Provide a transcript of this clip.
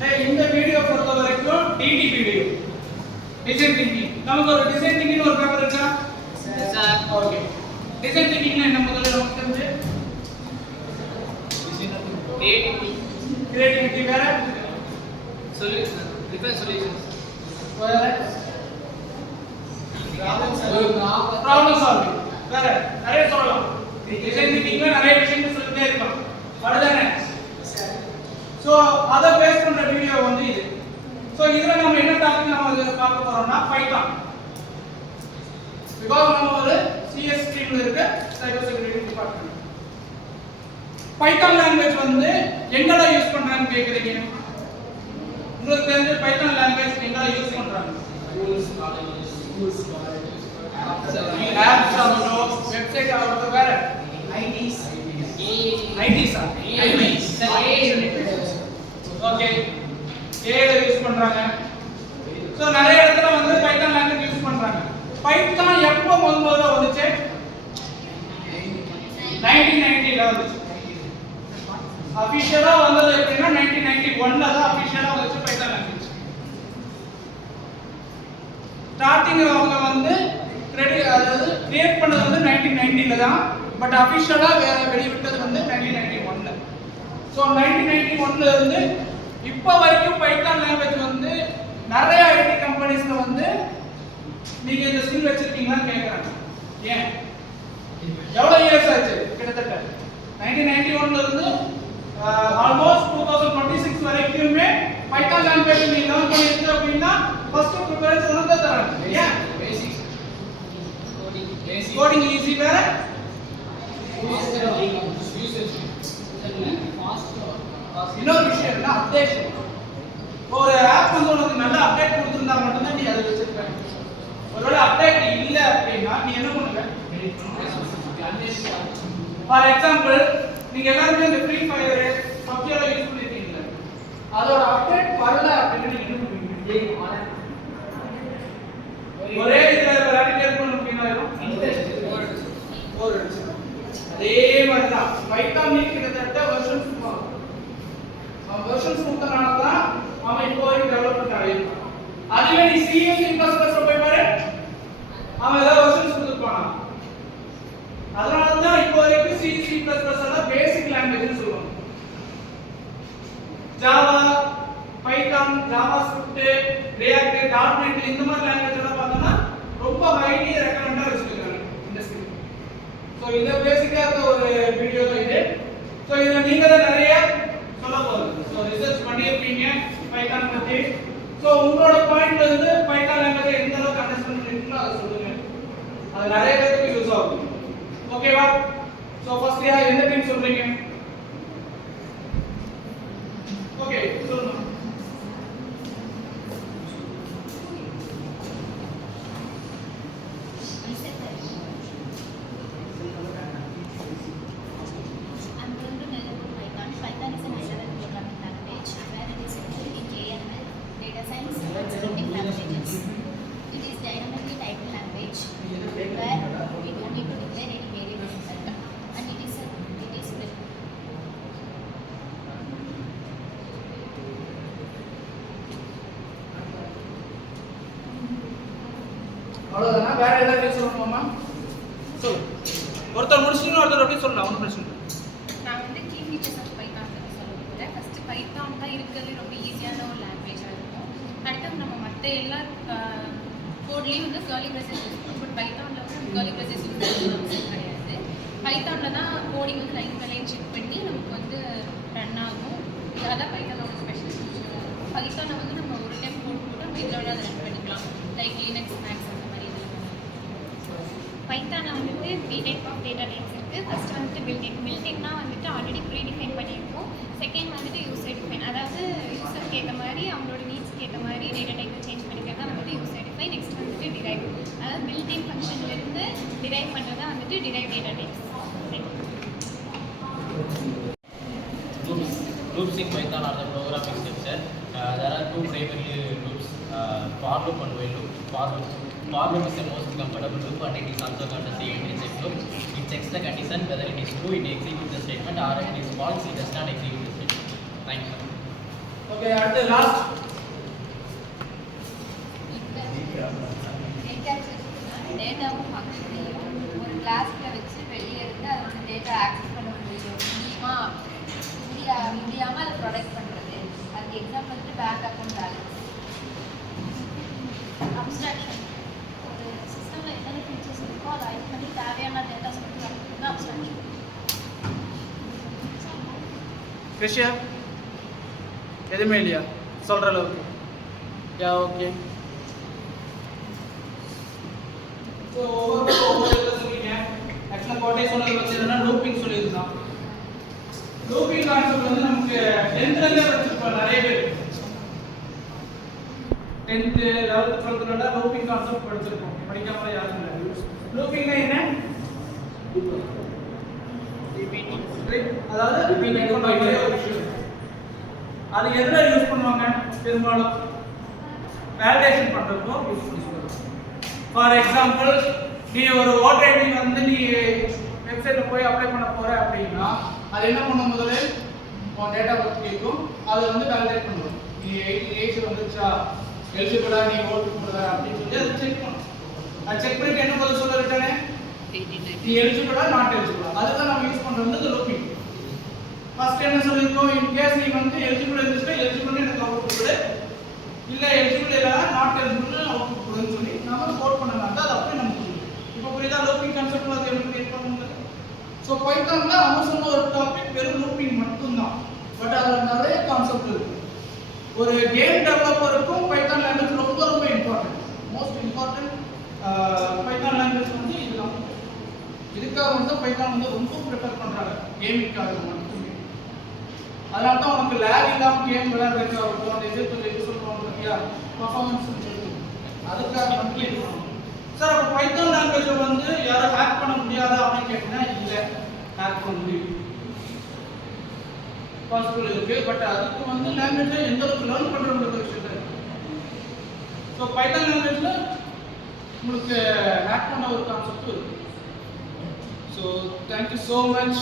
இந்த வீடியோ பொறுத்த வரைக்கும் டிடி வீடியோ டிசைன் திங்கிங். நமக்கு ஒரு டிசைன் திங்கிங் ஒரு பேப்பர் இருக்கா சார்? ஓகே. டிசைன் திங்கிங்னா என்ன முதல்ல நமக்கு தெரிஞ்சு? கிரியேட்டிவிட்டி வேற, சொல்யூஷன், டிஃபரன்ட் சொல்யூஷன்ஸ் வேற, ப்ராப்ளம் சால்விங் வேற, நிறைய சொல்லலாம். டிசைன் திங்கிங்ல நிறைய விஷயங்கள் சொல்லிட்டே இருக்கலாம். அவ்வளவுதானே? சோ அத பேஸ் பண்ற வீடியோ வந்து இது. சோ இதுல நம்ம என்ன டாபிக் நம்ம பார்க்க போறோம்னா பைதான். பிகாஸ் நம்ம ஒரு CS ஸ்ட்ரீம்ல இருக்க cyber security department. Python language வந்து எங்கடா யூஸ் பண்றாங்கன்னு கேக்குறீங்க. உங்களுக்கு தெரிஞ்ச பைதான் லாங்குவேஜ் எங்கடா யூஸ் பண்றாங்க? ஸ்கூல்ஸ், காலேஜஸ், ஆப்ஸ் ஆகட்டும், வெப்சைட் ஆகட்டும், வேற ஐடிஸ். ஓகே, ஏல யூஸ் பண்றாங்க. சோ நிறைய இடத்துல வந்து பைதான் லாங்குவேஜ் யூஸ் பண்றாங்க. பைதான் எப்போ முதல்ல வந்துச்சு? 1990 ல வந்துச்சு. அபிஷியலா வந்தது எப்படின்னா 1991 ல தான் அபிஷியலா வந்துச்சு பைதான் லாங்குவேஜ். ஸ்டார்டிங் அவங்க வந்து அதாவது கிரியேட் பண்ணது வந்து 1990 ல தான். பட் அபிஷியலா வெளியிட்டது வந்து 1991 ல. சோ 1991 ல இருந்து இப்ப வரைக்கும் பைதான் லாங்குவேஜ் வந்து நிறைய ஐடி கம்பெனிஸ்ல வந்து நீங்க இந்த ஸ்கில் வச்சிருக்கீங்களான்னு கேக்குறாங்க. ஏன்? எவ்வளவு இயர்ஸ் ஆச்சு? கிட்டத்தட்ட 1991 ல இருந்து ஆல்மோஸ்ட் 2026 வரைக்குமே பைதான் லாங்குவேஜ் நீ லேர்ன் பண்ணிருக்க அப்படின்னா ஃபர்ஸ்ட் ப்ரிபரன்ஸ் உனக்கு தான் தராங்க. ஏன்? பேசிக்ஸ், கோடிங் ஈஸி வேற, இன்னொரு விஷயம் என்ன அப்டேஷன். ஒரு ஆப் வந்து உனக்கு நல்ல அப்டேட் கொடுத்திருந்தா மட்டும் தான் நீ அதை வச்சிருக்க. ஒருவேளை அப்டேட் இல்ல அப்படின்னா நீ என்ன பண்ணுவ? ஃபார் எக்ஸாம்பிள் நீங்க எல்லாரும் இந்த ஃப்ரீ ஃபயர் PUBG எல்லாம் யூஸ் பண்ணிருக்கீங்க. அதோட அப்டேட் வரல அப்படின்னா நீங்க என்ன பண்ணுவீங்க? ஒரே இதுல விளையாடிட்டே இருக்கணும் அப்படின்னா ஒரு அதே மாதிரி தான் பைதான் நீ கிட்டத்தட்ட வெர்ஷன்ஸ் கொடுத்தனால தான் அவன் இப்போ வரைக்கும் டெவலப்மெண்ட் ஆகிருக்கான். அதுவே நீ CS C++ போய் பாரு, அவன் ஏதாவது வெர்ஷன்ஸ் கொடுத்துருப்பானா? அதனால தான் இப்போ வரைக்கும் C++ எல்லாம் பேசிக் லாங்குவேஜ்னு சொல்லுவாங்க. Java, Python, Java script, react, .NET இந்த மாதிரி லாங்குவேஜ் எல்லாம் பார்த்தோம்னா ரொம்ப ஹைலி ரெக்கமெண்டா வச்சிருக்காங்க இண்டஸ்ட்ரி. சோ இத பேசிக்கா ஒரு வீடியோ தான் இது. சோ இதுல நீங்க தான் நிறைய சொல்ல போறீங்க. சோ ரிசர்ச் பண்ணிருப்பீங்க பைதான் பத்தி. சோ உங்களோட பாயிண்ட்ல இருந்து பைதான் லாங்குவேஜ் எந்த அளவுக்கு அண்டர்ஸ்டாண்ட் பண்ணிருக்கீங்களோ அதை சொல்லுங்க. அது நிறைய பேருக்கு யூஸ் ஆகும். ஓகேவா? சோ ஃபர்ஸ்ட் யார் எந்த டீம் சொல்றீங்க? ஓகே சொல்லுங்க. அவ்வளவுதானா? வேற ஏதாவது சொல்லணுமா? சொல்லு. ஒருத்தர் முடிச்சுட்டு ஒருத்தர் எப்படி சொல்லலாம்? ஒன்றும் பிரச்சனை இல்லை. நான் வந்து கீ ஃபீச்சர்ஸ் ஆஃப் பைதான் பற்றி சொல்ல போகிறேன். ஃபஸ்ட்டு பைதான் தான் இருக்கிறதுலே ரொம்ப ஈஸியான ஒரு லாங்குவேஜாக இருக்கும். அடுத்தது நம்ம மற்ற எல்லா கோட்லேயும் வந்து கர்லி ப்ரெசஸ் யூஸ் பண்ணுவோம். பட் பைத்தானில் வந்து கர்லி ப்ரெசஸ் யூஸ் பண்ணுறது கிடையாது. பைத்தானில் தான் கோடிங் வந்து லைன் பை லைன் செக் பண்ணி நமக்கு வந்து ரன் ஆகும். அதான் பைத்தானோட ஸ்பெஷல் ஃபீச்சர். பைத்தானை வந்து நம்ம ஒரு டைம் கோட் போட்டு நம்ம இதோட அதை ரன் பண்ணிக்கலாம். லைக் லினக்ஸ், மேக்ஸ் அந்த மாதிரி இதில். பைத்தானில் வந்துட்டு 3 டைப் ஆஃப் டேட்டா டைப்ஸ் இருக்குது. ஃபஸ்ட்டு வந்துட்டு பில்டிங்னா வந்துட்டு ஆல்ரெடி ப்ரீ டிஃபைன் பண்ணியிருக்கோம். செகண்ட் வந்துட்டு யூசர் டிஃபைன், அதாவது யூசருக்கு ஏற்ற மாதிரி அவங்களோட நீட்ஸ்க்கு ஏற்ற மாதிரி டேட்டா டைப்பை சேஞ்ச் பண்ணிக்கிறது தான் வந்துட்டு யூசர் டிஃபைன். நெக்ஸ்ட் வந்துட்டு டிரைவ், அதாவது பில்டிங் ஃபங்க்ஷன்லேருந்து டிரைவ் பண்ணுறது தான் வந்துட்டு drive data types. Loops in Python are the programming structure. There are two primary loops, for loop and while loop. For loop is the most comfortable loop and it is also called as the entry check loop. It checks the condition whether it is true, it executes the statement, or it is false, it does not execute the statement. Thank you. Okay அடுத்து last டேட்டாவும் ஃபங்க்ஷனையும் ஒரு கிளாஸில் வச்சு வெளியே இருந்து அதோட data access பண்ண முடியாமல் அதை ப்ரொடக்ட் பண்ணுறது. அதுக்கு எக்ஸாம்பிள் வந்துட்டு பேங்க் அக்கௌண்ட் பேலன்ஸ். அப்ஸ்ட்ராக்ஷன் ஒரு சிஸ்டமில் என்னென்ன ஃபீச்சர்ஸ் இருக்கோ அதை ஆட் பண்ணி தேவையான டேட்டாஸ் மட்டும் கலெக்ட் தான் அப்ஸ்ட்ராக்ஷன். கிருஷ்யா எதுவுமே இல்லையா சொல்கிற அளவுக்கு? Yeah okay. ஸோ ஒவ்வொரு சொல்லிங்க. ஆக்சுவலாக கோட்டை சொன்னது வந்து என்னன்னா லூப்பிங் சொல்லியிருந்தான். லூப்பிங் கான்செப்ட் வந்து நமக்கு 10th படிச்சிருப்போம் நிறைய பேர். 10th 11th 12th looping concept படிச்சிருப்போம். படிக்காம யாரும் இல்லை. லூப்பிங்னா என்ன? அதாவது ரிப்பீட்டிங் பண்ணக்கூடிய ஒரு விஷயம். அது எதுல யூஸ் பண்ணுவாங்க? பெரும்பாலும் வேலிடேஷன் பண்றப்போ யூஸ் பண்ணுவாங்க. ஃபார் எக்ஸாம்பிள் நீ ஒரு ஓட்டர் ஐடி வந்து நீ வெப்சைட்ல போய் அப்ளை பண்ண போற அப்படின்னா அது என்ன பண்ணும்? முதல்ல உன் டேட்டா பத்தி கேட்கும். அதை வந்து வேலிடேட் பண்ணுவோம். நீ 18 ஏஜ் வந்துச்சா, எலிஜிபிளா, நீ ஓட்டு போடுற அப்படின்னு சொல்லி அதை செக் பண்ணும். அது செக் பண்ணிட்டு என்ன பதில் சொல்ல ரிட்டனே நீ எலிஜிபிளா நாட் எலிஜிபிளா. அதுதான் நம்ம யூஸ் பண்றது வந்து லூப்பிங். ஃபர்ஸ்ட் என்ன சொல்லிருக்கோம்? இன் கேஸ் நீ வந்து எலிஜிபிள் இருந்துச்சுன்னா எலிஜிபிள் எனக்கு அவுட்புட் கொடு, இல்ல எலிஜிபிள் இல்லனா நாட் எலிஜிபிள் அவுட்புட் கொடுன்னு சொல்லி நாம கோட் பண்ணலாம். அது அப்படியே நமக்கு புரியும். இப்போ புரியுதா லூப்பிங் கான்செப்ட் அது எப்படி கிரியேட் பண்ணுங்க? சோ பைத்தான்ல அவன் சொன்ன ஒரு டாபிக் வெறும் லூப்பிங் மட்டும் தான். பட் அதுல நிறைய கான்செப்ட் இருக்கு. ஒரு கேம் டெவலப்பருக்கும் பைத்தான் லாங்குவேஜ் ரொம்ப ரொம்ப important. Most important Python language வந்து இதுதான். இதுக்காக வந்து பைத்தான் வந்து ரொம்ப ப்ரிஃபர் பண்றாங்க கேமிங்காக மட்டுமே. அதனால தான் உனக்கு லேக் இல்லாம கேம் விளையாடுறதுக்கு ஆகட்டும், அந்த எது சொல்லுவாங்க இல்லையா பர்ஃபார்மன்ஸ் சொல்லுது, அதுக்காக மட்டும் இருக்கும். சார் அப்போ பைத்தான் லாங்குவேஜை வந்து யாரும் ஹேக் பண்ண முடியாதா அப்படின்னு கேட்டீங்கன்னா இல்லை, ஹேக் பண்ண முடியும், பாசிபிள் இருக்கு. பட் அதுக்கு வந்து லாங்குவேஜை எந்த அளவுக்கு லேர்ன் பண்றவங்களுக்கு விஷயம் இருக்கு. ஸோ பைத்தான் லாங்குவேஜ்ல உங்களுக்கு ஹேக் பண்ண ஒரு கான்செப்ட் இருக்கு. So thank you so much.